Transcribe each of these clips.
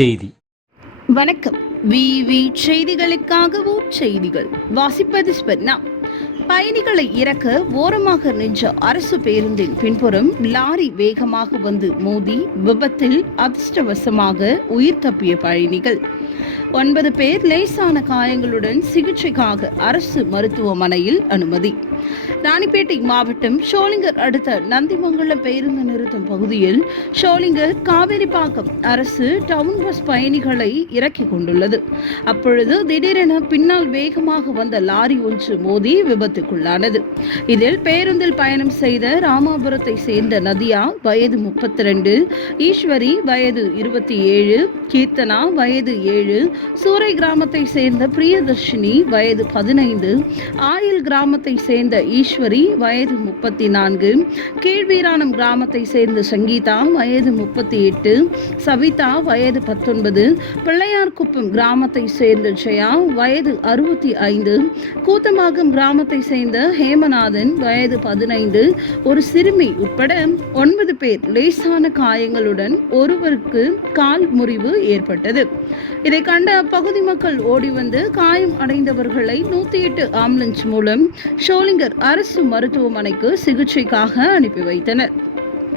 செய்தி. வணக்கம். விவி செய்திகளுக்காக செய்திகள். வாசிப்பது ஸ்பெர்னா பயணிகளை இறக்க ஓரமாக நின்ற அரசு பேருந்தின் பின்புறம் லாரி வேகமாக வந்து மோதி விபத்தில் அதிர்ஷ்டவசமாக உயிர் தப்பிய பயணிகள். ஒன்பது பேர் லேசான காயங்களுடன் சிகிச்சைக்காக அரசு மருத்துவமனையில் அனுமதி. ராணிப்பேட்டை மாவட்டம் ஷோலிங்கர் அடுத்த நந்திமங்கலம் பேருந்து நிறுத்தம் பகுதியில் ஷோலிங்கர் காவேரிப்பாக்கம் அரசு டவுன் பஸ் பயணிகளை இறக்கி கொண்டுள்ளது. அப்பொழுது திடீரென பின்னால் வேகமாக வந்த லாரி ஒன்று மோதி விபத்துக்குள்ளானது. இதில் பேருந்தில் பயணம் செய்த ராமாபுரத்தை சேர்ந்த நதியா வயது முப்பத்தி ரெண்டு ஈஸ்வரி வயது இருபத்தி ஏழு கீர்த்தனா வயது ஏழு சூறை கிராமத்தை சேர்ந்த பிரியதர்ஷினி வயது பதினைந்து. ஆயில் கிராமத்தை சேர்ந்த ஈஸ்வரி வயது முப்பத்தி நான்கு கீழ்வீராணம் கிராமத்தை சேர்ந்த சங்கீதா வயது முப்பத்தி எட்டு சவிதா வயது பத்தொன்பது. பிள்ளையார்குப்பம் கிராமத்தை சேர்ந்த ஜெயா வயது அறுபத்தி ஐந்து கூத்தமாகம் கிராமத்தை சேர்ந்த ஹேமநாதன் வயது பதினைந்து. ஒரு சிறுமி உட்பட ஒன்பது பேர் லேசான காயங்களுடன் ஒருவருக்கு கால் முறிவு ஏற்பட்டது. இதை கண்ட பகுதி மக்கள் ஓடி வந்து காயம் அடைந்தவர்களை நூத்தி எட்டு ஆம்புலன்ஸ் மூலம் ஷோலிங்கர் அரசு மருத்துவமனைக்கு சிகிச்சைக்காக அனுப்பி வைத்தனர்.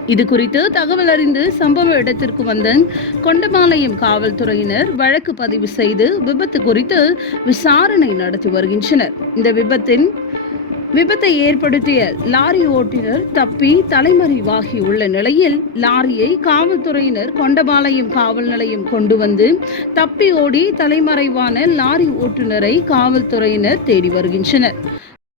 இது குறித்து தகவல் அறிந்து சம்பவ இடத்திற்கு வந்த கொண்டமாலயம் காவல்துறையினர் வழக்கு பதிவு செய்து விபத்து குறித்து விசாரணை நடத்தி வருகின்றனர். இந்த விபத்தின் விபத்தை ஏற்படுத்திய லாரி ஓட்டுநர் தப்பி தலைமறைவாகி உள்ள நிலையில் லாரியை காவல்துறையினர் கொண்டபாளையம் காவல் நிலையம் கொண்டு வந்து தப்பி ஓடி தலைமறைவான லாரி ஓட்டுநரை காவல்துறையினர் தேடி வருகின்றனர்.